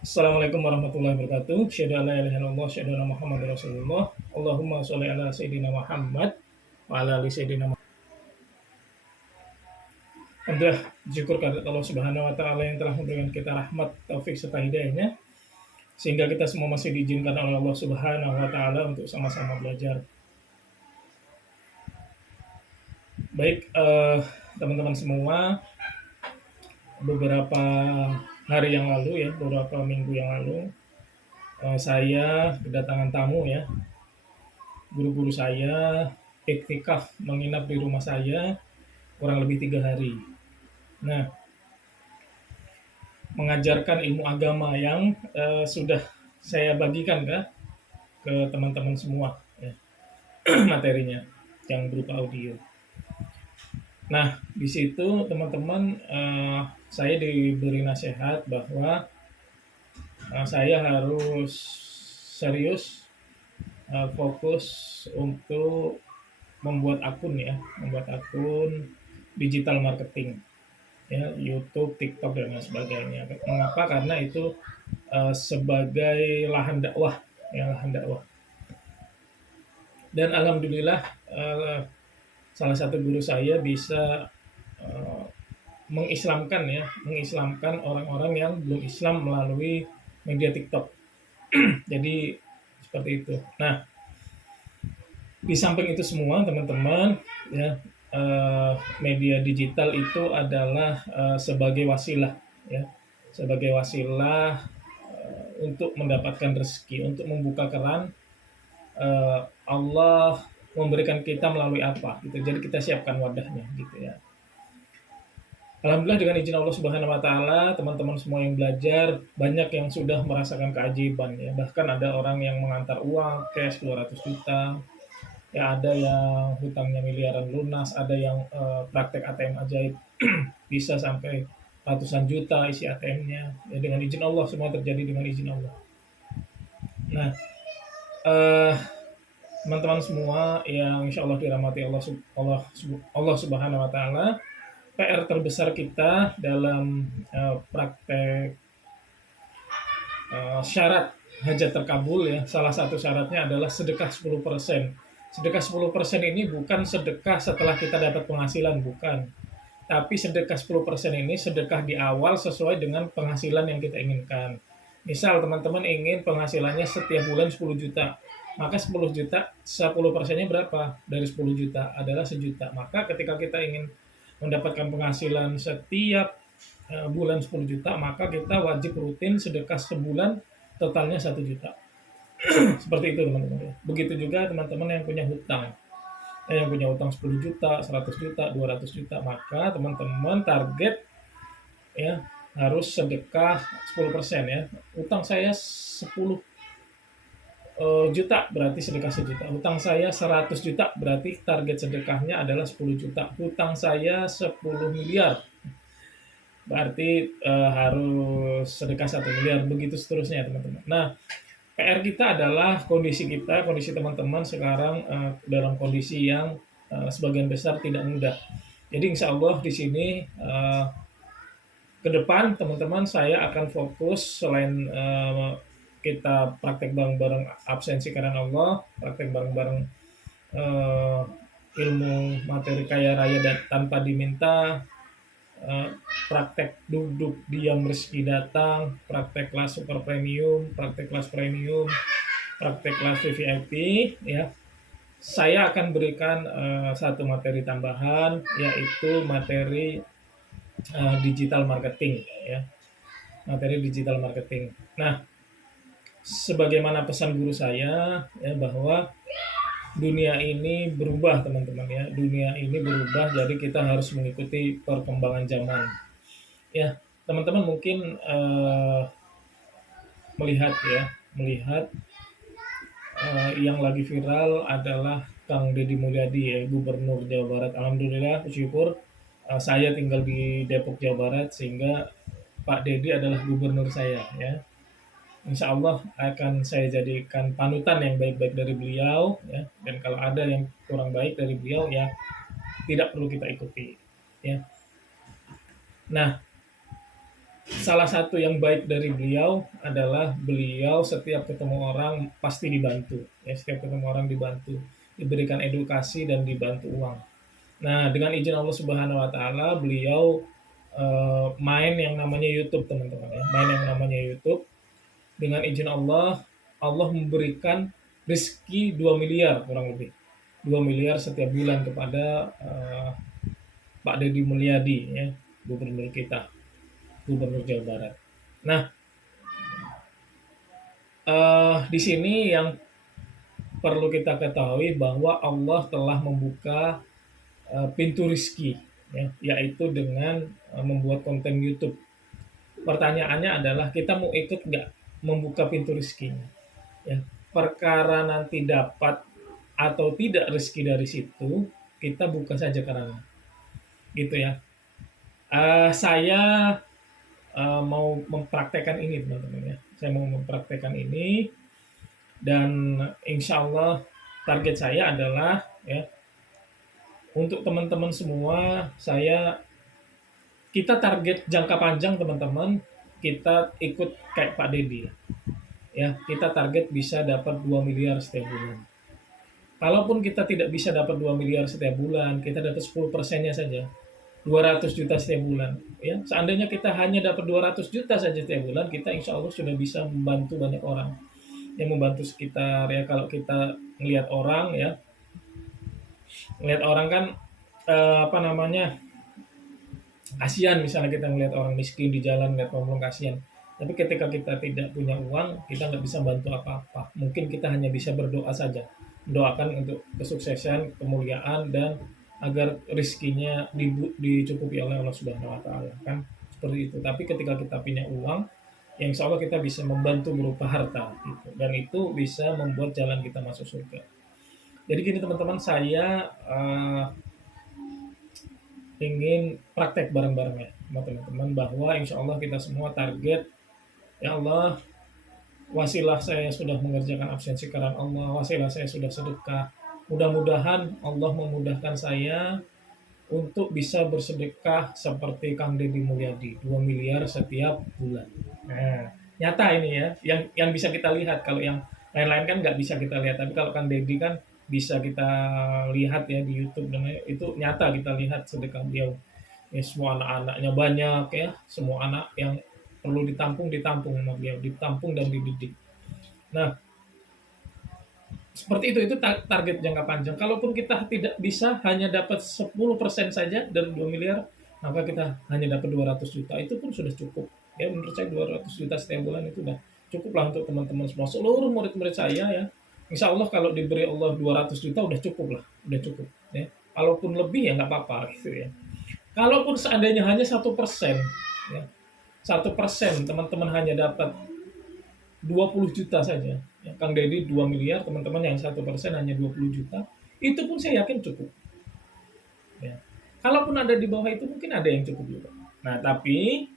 Assalamualaikum warahmatullahi wabarakatuh. Asyhadu an la ilaha illallah, asyhadu anna Muhammadar Rasulullah. Allahumma sholli ala sayyidina Muhammad wa ala ali sayyidina Muhammad. Alhamdulillah, syukur kehadirat Allah Subhanahu wa taala yang telah memberikan kita rahmat, taufik serta hidayahnya sehingga kita semua masih diizinkan oleh Allah Subhanahu wa taala untuk sama-sama belajar. Baik, teman-teman semua, beberapa hari yang lalu ya, beberapa minggu yang lalu, saya kedatangan tamu ya. Guru-guru saya iktikaf menginap di rumah saya kurang lebih 3 hari. Nah, mengajarkan ilmu agama yang sudah saya bagikan ke teman-teman semua ya, materinya yang berupa audio. Nah, di situ teman-teman saya diberi nasihat bahwa saya harus serius fokus untuk membuat akun digital marketing ya, YouTube, TikTok dan lain sebagainya. Mengapa? Karena itu sebagai lahan dakwah ya, lahan dakwah. Dan alhamdulillah salah satu guru saya bisa uh, mengislamkan orang-orang yang belum Islam melalui media TikTok. Jadi seperti itu. Nah, di samping itu semua teman-teman ya, media digital itu adalah sebagai wasilah ya, sebagai wasilah untuk mendapatkan rezeki, untuk membuka keran Allah memberikan kita melalui apa gitu. Jadi kita siapkan wadahnya gitu ya. Alhamdulillah dengan izin Allah Subhanahu wa taala, teman-teman semua yang belajar banyak yang sudah merasakan keajaiban ya. Bahkan ada orang yang mengantar uang cash 200 juta. Ya ada yang hutangnya miliaran lunas, ada yang praktek ATM ajaib bisa sampai ratusan juta isi ATM-nya. Ya dengan izin Allah, semua terjadi dengan izin Allah. Nah, eh, teman-teman semua yang insya Allah dirahmati Allah Subhanahu Wa Taala, PR terbesar kita dalam praktek syarat hajat terkabul ya, salah satu syaratnya adalah sedekah 10%. Sedekah 10% ini bukan sedekah setelah kita dapat penghasilan, bukan. Tapi sedekah 10% ini sedekah di awal sesuai dengan penghasilan yang kita inginkan. Misal teman-teman ingin penghasilannya setiap bulan 10 juta, maka 10 juta, 10%-nya berapa? Dari 10 juta adalah sejuta. Maka ketika kita ingin mendapatkan penghasilan setiap bulan 10 juta, maka kita wajib rutin sedekah sebulan totalnya 1 juta. Seperti itu teman-teman ya. Begitu juga teman-teman yang punya hutang. Yang punya hutang 10 juta, 100 juta, 200 juta, maka teman-teman target ya harus sedekah 10% ya. Hutang saya 10 juta berarti sedekah sejuta. Hutang saya 100 juta berarti target sedekahnya adalah 10 juta. Hutang saya 10 miliar berarti harus sedekah 1 miliar, begitu seterusnya teman-teman. Nah, PR kita adalah kondisi teman-teman sekarang dalam kondisi yang sebagian besar tidak mudah. Jadi insya Allah di sini ke depan teman-teman saya akan fokus selain kita praktek bareng-bareng absensi karena Allah, praktek bareng-bareng ilmu materi kaya raya dan tanpa diminta, praktek duduk diam rezeki datang, praktek kelas super premium, praktek kelas premium, praktek kelas VVIP ya. Saya akan berikan satu materi tambahan yaitu materi digital marketing ya. Materi digital marketing. Nah, sebagaimana pesan guru saya ya bahwa dunia ini berubah teman-teman ya. Dunia ini berubah, jadi kita harus mengikuti perkembangan zaman. Ya, teman-teman mungkin melihat yang lagi viral adalah Kang Deddy Mulyadi ya, Gubernur Jawa Barat. Alhamdulillah bersyukur saya tinggal di Depok Jawa Barat sehingga Pak Deddy adalah gubernur saya ya. Insya Allah akan saya jadikan panutan yang baik-baik dari beliau ya, dan kalau ada yang kurang baik dari beliau ya tidak perlu kita ikuti ya. Nah, salah satu yang baik dari beliau adalah beliau setiap ketemu orang pasti dibantu. Ya, setiap ketemu orang dibantu, diberikan edukasi dan dibantu uang. Nah, dengan izin Allah Subhanahu wa taala, beliau main yang namanya YouTube, teman-teman ya. Main yang namanya YouTube. Dengan izin Allah, Allah memberikan rezeki 2 miliar kurang lebih. 2 miliar setiap bulan kepada Pak Deddy Mulyadi ya, gubernur kita, gubernur Jawa Barat. Nah, di sini yang perlu kita ketahui bahwa Allah telah membuka pintu rizki, ya, yaitu dengan membuat konten YouTube. Pertanyaannya adalah kita mau ikut nggak membuka pintu rezekinya? Ya, perkara nanti dapat atau tidak rezeki dari situ, kita buka saja karena gitu ya. Saya mau mempraktekkan ini teman-teman ya. Saya mau mempraktekkan ini dan insya Allah target saya adalah ya untuk teman-teman semua kita target jangka panjang teman-teman, kita ikut kayak Pak Deddy ya, kita target bisa dapat 2 miliar setiap bulan. Kalaupun kita tidak bisa dapat 2 miliar setiap bulan, kita dapat 10%-nya saja. 200 juta setiap bulan. Ya, seandainya kita hanya dapat 200 juta saja setiap bulan, kita insya Allah sudah bisa membantu banyak orang. Yang membantu sekitar ya, kalau kita melihat orang ya, melihat orang kan apa namanya, kasihan misalnya kita melihat orang miskin di jalan, lihat ngomong kasihan. Tapi ketika kita tidak punya uang, kita nggak bisa bantu apa-apa. Mungkin kita hanya bisa berdoa saja, mendoakan untuk kesuksesan, kemuliaan, dan agar rezekinya dicukupi oleh Allah Subhanahu Wa Taala, kan seperti itu. Tapi ketika kita punya uang, yang insya Allah kita bisa membantu berupa harta, gitu. Dan itu bisa membuat jalan kita masuk surga. Jadi gini teman-teman, saya ingin praktek bareng-bareng ya sama teman-teman, bahwa insya Allah kita semua target, ya Allah, wasilah saya sudah mengerjakan absensi karena Allah, wasilah saya sudah sedekah. Mudah-mudahan Allah memudahkan saya untuk bisa bersedekah seperti Kang Deddy Mulyadi, 2 miliar setiap bulan. Nah, nyata ini ya, yang bisa kita lihat. Kalau yang lain-lain kan nggak bisa kita lihat, tapi kalau Kang Deddy kan bisa kita lihat ya di YouTube, dan itu nyata kita lihat sedekah beliau. Ya, semua anak-anaknya banyak ya, semua anak yang perlu ditampung sama beliau, ditampung dan dididik. Nah, seperti itu target jangka panjang. Kalaupun kita tidak bisa hanya dapat 10% saja dari 2 miliar, maka kita hanya dapat 200 juta. Itu pun sudah cukup. Ya, menurut saya 200 juta setiap bulan itu udah cukup lah untuk teman-teman semua. Seluruh murid-murid saya ya, insya Allah kalau diberi Allah 200 juta udah cukup lah. Udah cukup. Ya. Kalaupun lebih ya nggak apa-apa gitu ya. Kalaupun seandainya hanya 1%, ya, 1% teman-teman hanya dapat 20 juta saja. Ya, Kang Deddy 2 miliar, teman-teman yang 1% hanya 20 juta, itu pun saya yakin cukup. Ya. Kalaupun ada di bawah itu mungkin ada yang cukup juga. Nah, tapi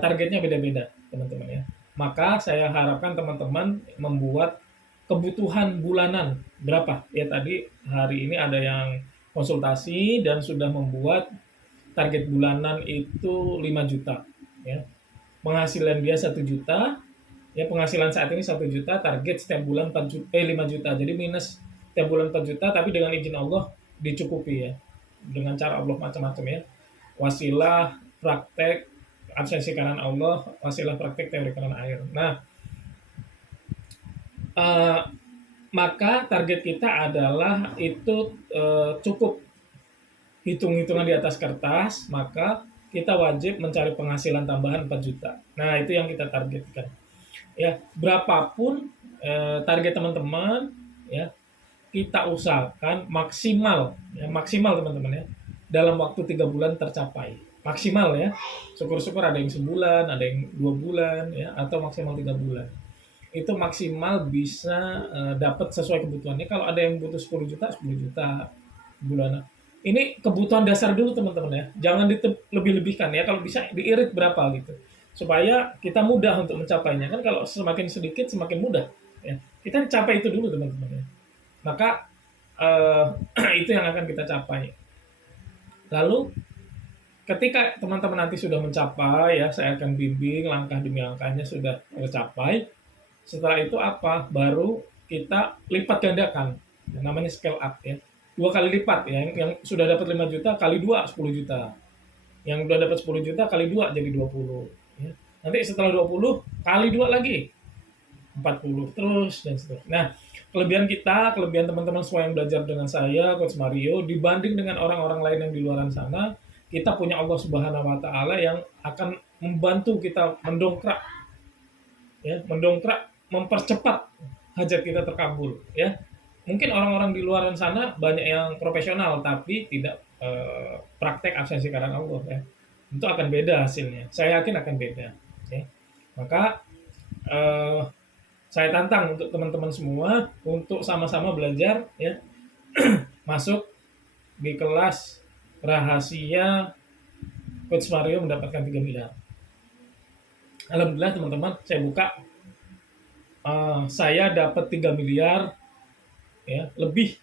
targetnya beda-beda, teman-teman ya. Maka saya harapkan teman-teman membuat kebutuhan bulanan berapa. Ya tadi hari ini ada yang konsultasi dan sudah membuat target bulanan itu 5 juta. Ya. Penghasilan dia 1 juta, ya penghasilan saat ini 1 juta, target setiap bulan 5 juta, jadi minus setiap bulan 4 juta, tapi dengan izin Allah dicukupi ya, dengan cara Allah macam-macam ya, wasilah praktek absensi karena Allah, wasilah praktek teori karena air. Nah, maka target kita adalah itu cukup hitung-hitungan di atas kertas, maka kita wajib mencari penghasilan tambahan 4 juta. Nah, itu yang kita targetkan. Ya, berapapun target teman-teman ya, kita usahakan maksimal ya, maksimal teman-teman ya, dalam waktu 3 bulan tercapai maksimal ya. Syukur-syukur ada yang sebulan, ada yang 2 bulan ya, atau maksimal 3 bulan. Itu maksimal bisa dapat sesuai kebutuhannya. Kalau ada yang butuh 10 juta, 10 juta bulanan. Ini kebutuhan dasar dulu teman-teman ya. Jangan lebih-lebihkan ya. Kalau bisa diirit berapa gitu. Supaya kita mudah untuk mencapainya. Kan kalau semakin sedikit semakin mudah ya. Kita capai itu dulu teman-teman ya. Maka itu yang akan kita capai. Lalu ketika teman-teman nanti sudah mencapai ya, saya akan bimbing langkah demi langkahnya sudah tercapai. Setelah itu apa? Baru kita lipat gandakan. Yang namanya scale up ya. 2 kali lipat ya. Yang sudah dapat 5 juta kali 2 10 juta. Yang sudah dapat 10 juta kali 2 jadi 20 ya. Nanti setelah 20 kali 2 lagi 40 terus dan seterusnya. Nah, kelebihan teman-teman semua yang belajar dengan saya, Coach Mario, dibanding dengan orang-orang lain yang di luar sana, kita punya Allah Subhanahu wa taala yang akan membantu kita mendongkrak, mempercepat hajat kita terkabul ya. Mungkin orang-orang di luar sana banyak yang profesional tapi tidak praktek absensi karena Allah ya. Itu akan beda hasilnya. Saya yakin akan beda ya. Maka eh, saya tantang untuk teman-teman semua untuk sama-sama belajar ya, masuk di kelas rahasia Coach Mario mendapatkan 3 miliar. Alhamdulillah teman-teman, saya buka, saya dapat 3 miliar ya, lebih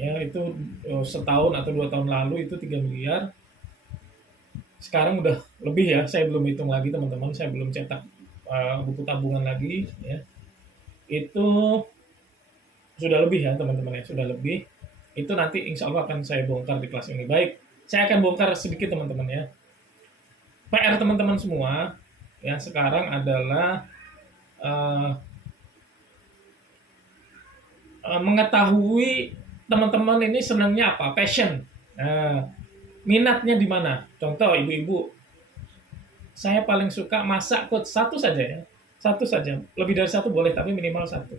ya, itu setahun atau 2 tahun lalu itu 3 miliar. Sekarang udah lebih ya, saya belum hitung lagi teman-teman, saya belum cetak buku tabungan lagi ya. Itu sudah lebih ya teman-teman ya, sudah lebih. Itu nanti insya Allah akan saya bongkar di kelas ini. Baik, saya akan bongkar sedikit teman-teman ya. PR teman-teman semua ya sekarang adalah mengetahui teman-teman ini senangnya apa, passion. Minatnya di mana? Contoh ibu-ibu, saya paling suka masak, Coach, satu saja ya. Satu saja. Lebih dari satu boleh, tapi minimal satu.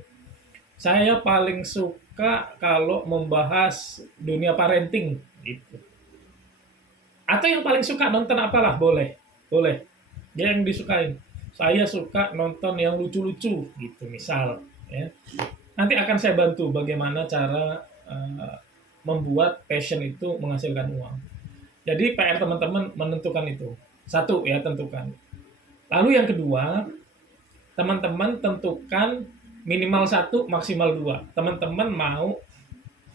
Saya paling suka kalau membahas dunia parenting gitu. Atau yang paling suka nonton apalah, boleh. Boleh. Dia yang disukain. Saya suka nonton yang lucu-lucu gitu misal ya. Nanti akan saya bantu bagaimana cara membuat passion itu menghasilkan uang. Jadi PR teman-teman menentukan itu. Satu ya, tentukan. Lalu yang kedua, teman-teman tentukan minimal 1, maksimal 2. Teman-teman mau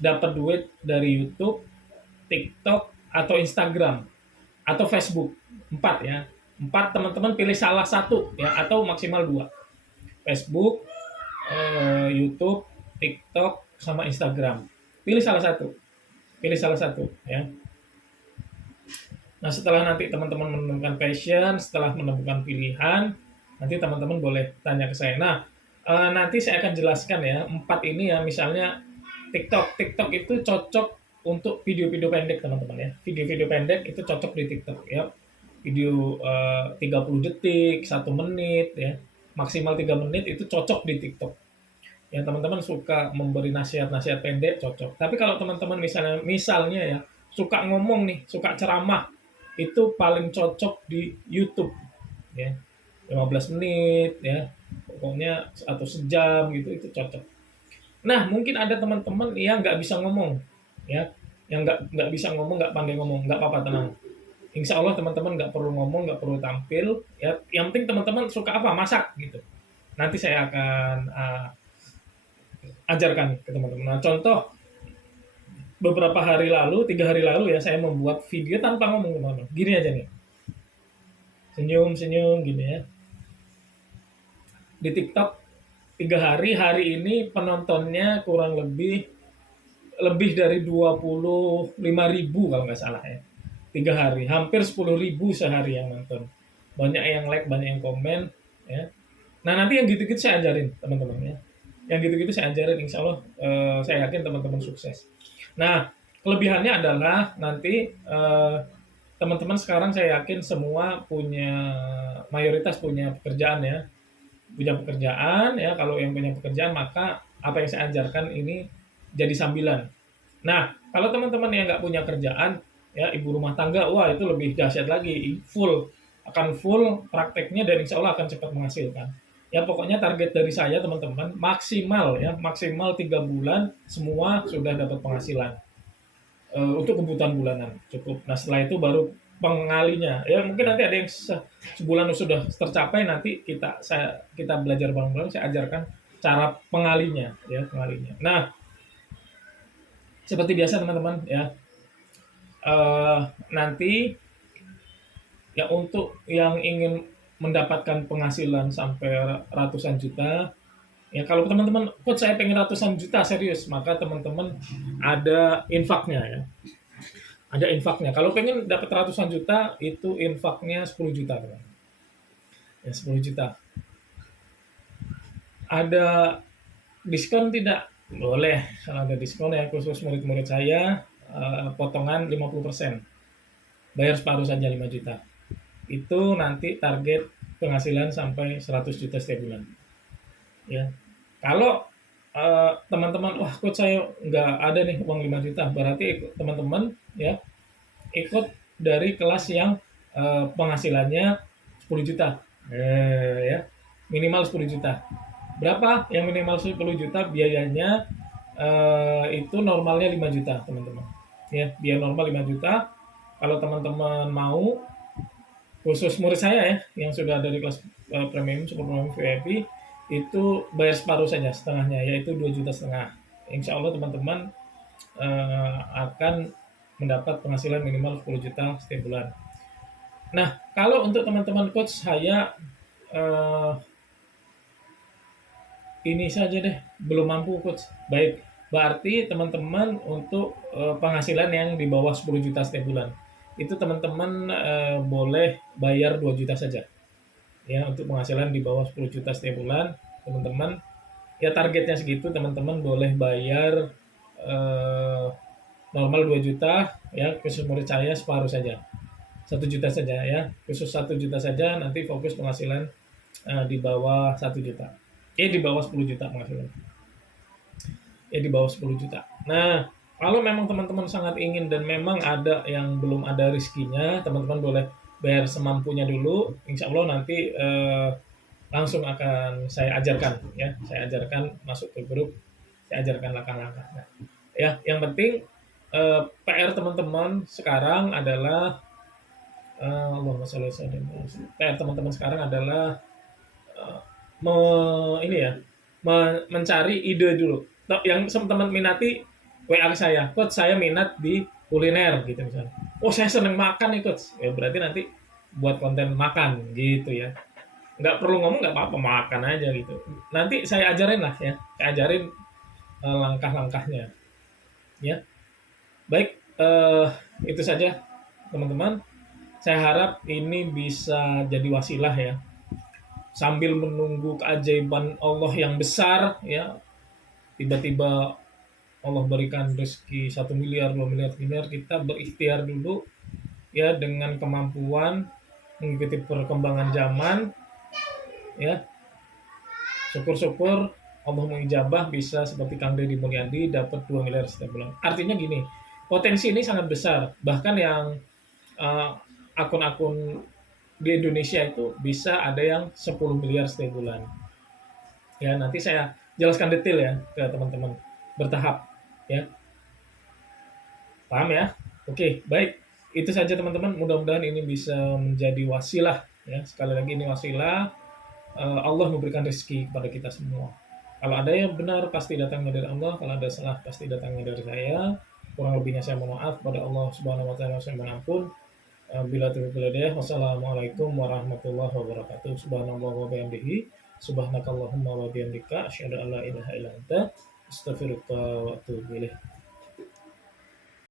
dapat duit dari YouTube, TikTok, atau Instagram, atau Facebook. 4 ya. 4 teman-teman pilih salah satu ya, atau maksimal 2. Facebook, YouTube, TikTok, sama Instagram. Pilih salah satu. Pilih salah satu ya. Nah, setelah nanti teman-teman menemukan passion, setelah menemukan pilihan, nanti teman-teman boleh tanya ke saya. Nah, nanti saya akan jelaskan ya, 4 ini ya, misalnya TikTok. TikTok itu cocok untuk video-video pendek, teman-teman ya. Video-video pendek itu cocok di TikTok ya. Video 30 detik, 1 menit ya. Maksimal 3 menit itu cocok di TikTok. Ya, teman-teman suka memberi nasihat-nasihat pendek, cocok. Tapi kalau teman-teman misalnya ya, suka ngomong nih, suka ceramah, itu paling cocok di YouTube ya, 15 menit ya, pokoknya atau sejam gitu, itu cocok. Nah, mungkin ada teman-teman yang nggak bisa ngomong ya, yang nggak bisa ngomong, nggak pandai ngomong, nggak apa-apa, tenang. Insya Allah teman-teman nggak perlu ngomong, nggak perlu tampil ya, yang penting teman-teman suka apa, masak gitu. Nanti saya akan ajarkan ke teman-teman. Nah, contoh beberapa hari lalu, 3 hari lalu ya, saya membuat video tanpa ngomong teman-teman. Gini aja nih. Senyum-senyum gini ya. Di TikTok 3 hari, hari ini penontonnya kurang lebih dari 25.000 kalau nggak salah ya. 3 hari, hampir 10.000 sehari yang nonton. Banyak yang like, banyak yang komen ya. Nah, nanti yang gitu-gitu saya ajarin teman-teman ya. Yang gitu-gitu saya ajarin, insya Allah saya yakin teman-teman sukses. Nah, kelebihannya adalah nanti teman-teman sekarang saya yakin semua mayoritas punya pekerjaan ya. Punya pekerjaan ya, kalau yang punya pekerjaan maka apa yang saya ajarkan ini jadi sambilan. Nah, kalau teman-teman yang nggak punya kerjaan ya, ibu rumah tangga, wah itu lebih dahsyat lagi, akan full prakteknya dan insya Allah akan cepat menghasilkan. Ya pokoknya target dari saya teman-teman maksimal 3 bulan semua sudah dapat penghasilan untuk kebutuhan bulanan cukup. Nah setelah itu baru pengalinya ya, mungkin nanti ada yang sebulan sudah tercapai, nanti kita belajar bareng-bareng, saya ajarkan cara pengalinya ya, pengalinya. Nah seperti biasa teman-teman ya, nanti Ya untuk yang ingin mendapatkan penghasilan sampai ratusan juta, ya kalau teman-teman, coach saya pengen ratusan juta serius, maka teman-teman ada infaknya ya. Ada infaknya. Kalau pengen dapat ratusan juta, itu infaknya 10 juta, teman. Ya 10 juta. Ada diskon tidak? Boleh. Kalau ada diskon ya khusus murid-murid saya, potongan 50%. Bayar separuh saja 5 juta. Itu nanti target penghasilan sampai 100 juta setiap bulan. Ya. Kalau teman-teman, wah coach saya nggak ada nih uang 5 juta, berarti teman-teman ya ikut dari kelas yang penghasilannya 10 juta. Ya, minimal 10 juta. Berapa yang minimal 10 juta biayanya? Itu normalnya 5 juta, teman-teman. Ya, biaya normal 5 juta. Kalau teman-teman mau, khusus murid saya ya, yang sudah ada di kelas premium, super premium VIP, itu bayar separuh saja, setengahnya, yaitu 2,5 juta. Insya Allah teman-teman akan mendapat penghasilan minimal 10 juta setiap bulan. Nah, kalau untuk teman-teman coach saya eh, ini saja deh, belum mampu coach. Baik, berarti teman-teman untuk penghasilan yang di bawah 10 juta setiap bulan, itu teman-teman boleh bayar 2 juta saja. Ya, untuk penghasilan di bawah 10 juta setiap bulan, teman-teman ya targetnya segitu, teman-teman boleh bayar eh, normal 2 juta ya, khusus murid saya separuh saja. 1 juta saja ya, khusus 1 juta saja, nanti fokus penghasilan di bawah 1 juta. Di bawah 10 juta penghasilan. Di bawah 10 juta. Nah, kalau memang teman-teman sangat ingin dan memang ada yang belum ada rezekinya, teman-teman boleh bayar semampunya dulu. Insya Allah nanti langsung akan saya ajarkan ya. Saya ajarkan masuk ke grup, saya ajarkan langkah-langkah. Nah, ya, yang penting PR teman-teman sekarang adalah PR teman-teman sekarang adalah eh, ini ya, mencari ide dulu. Yang teman-teman minati, WA saya, coach saya minat di kuliner gitu misalnya. Oh saya seneng makan nih coach, ya berarti nanti buat konten makan gitu ya. Nggak perlu ngomong, nggak apa-apa, makan aja gitu. Nanti saya ajarin lah ya, saya ajarin langkah-langkahnya. Ya, baik, itu saja teman-teman. Saya harap ini bisa jadi wasilah ya, sambil menunggu keajaiban Allah yang besar ya. Tiba-tiba Allah berikan rezeki 1 miliar, 2 miliar, kita berikhtiar dulu ya, dengan kemampuan mengikuti perkembangan zaman ya. Syukur-syukur Allah mengijabah, bisa seperti Kang Deddy Mulyadi dapat 2 miliar setiap bulan. Artinya gini, potensi ini sangat besar. Bahkan yang uh, akun-akun di Indonesia itu bisa ada yang 10 miliar setiap bulan. Ya, nanti saya jelaskan detail ya ke teman-teman bertahap ya. Paham ya? Oke, baik. Itu saja teman-teman. Mudah-mudahan ini bisa menjadi wasilah ya. Sekali lagi ini wasilah. Allah memberikan rezeki kepada kita semua. Kalau ada yang benar pasti datangnya dari Allah, kalau ada salah pasti datangnya dari saya. Kurang lebihnya saya mohon maaf kepada Allah Subhanahu wa taala, saya mohon ampun. Bila taufiq, wassalamualaikum warahmatullahi wabarakatuh. Subhanallah wa bihamdihi, subhanakallahumma wa bihamdika, asyhadu an la ilaha illa anta, astaghfiruka wa atubu ilaik.